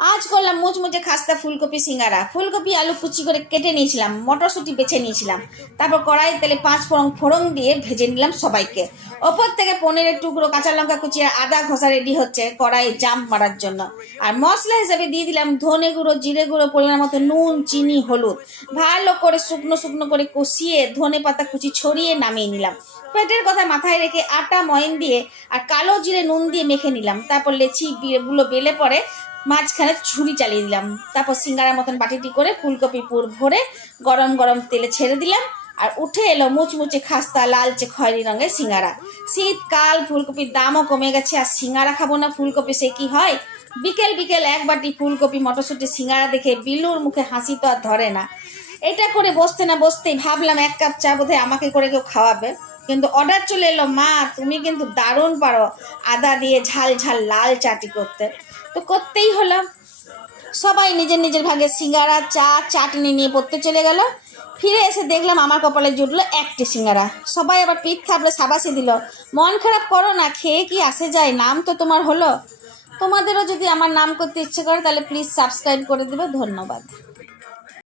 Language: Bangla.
আজ করলাম মুচমুচে খাস্তা ফুলকপি সিঙ্গারা। ফুলকপি আলু কুচি করে কেটে নিয়েছিলাম, মটরশুঁটি বেছে নিয়েছিলাম, তারপর কড়াই তেলে 5 ফোড়ন ফোড়ন দিয়ে ভেজে নিলাম সবাইকে। ওপর থেকে পনিরের টুকরো, কাঁচা লঙ্কা কুচি আর আদা ঘষা রেডি হচ্ছে কড়াই জাম্প মারার জন্য। আর মশলা হিসেবে দিয়ে দিলাম ধনে গুঁড়ো, জিরে গুঁড়ো, পরিমাণ মতো নুন, চিনি, হলুদ। ভালো করে শুকনো শুকনো করে কষিয়ে ধনে পাতা কুচি ছড়িয়ে নামিয়ে নিলাম। পেটের কথা মাথায় রেখে আটা ময়ন দিয়ে আর কালো জিরে নুন দিয়ে মেখে নিলাম। তারপর লেচি গুলো বেলে পরে মাঝখানে ছুরি চালিয়ে দিলাম। তারপর সিঙ্গারার মতন বাটিটি করে ফুলকপি পুর ভরে গরম গরম তেলে ছেড়ে দিলাম। আর উঠে এলো মুচমুচে খাস্তা লালচে খয়েরি রঙের সিঙ্গারা। শীতকাল, ফুলকপির দামও কমে গেছে, আর সিঙ্গারা খাবো না ফুলকপি সে কি হয়। বিকেল বিকেল এক বাটি ফুলকপি মটরশুঁটি সিঙ্গারা দেখে বিল্লুর মুখে হাসি তো আর ধরে না। এটা করে বসতে না বসতেই ভাবলাম 1 কাপ চা বোধহয় আমাকে করে কেউ খাওয়াবে। কিন্তু অর্ডার চলে এলো, মা তুমি কিন্তু দারুণ পারো আদা দিয়ে ঝাল ঝাল লাল চাটি করতে। তো করতেই হলো। সবাই নিজের নিজের ভাগে সিঙ্গারা, চা, চাটনি নিয়ে পড়তে চলে গেল। ফিরে এসে দেখলাম আমার কপালে জুটলো একটি সিঙ্গারা। সবাই আবার পিঠ থাপড়ে সাবাসি দিল। মন খারাপ করো না, খেয়ে কি আসে যায়, নাম তো তোমার হলো। তোমাদেরও যদি আমার নাম করতে ইচ্ছে করে তাহলে প্লিজ সাবস্ক্রাইব করে দেবে। ধন্যবাদ।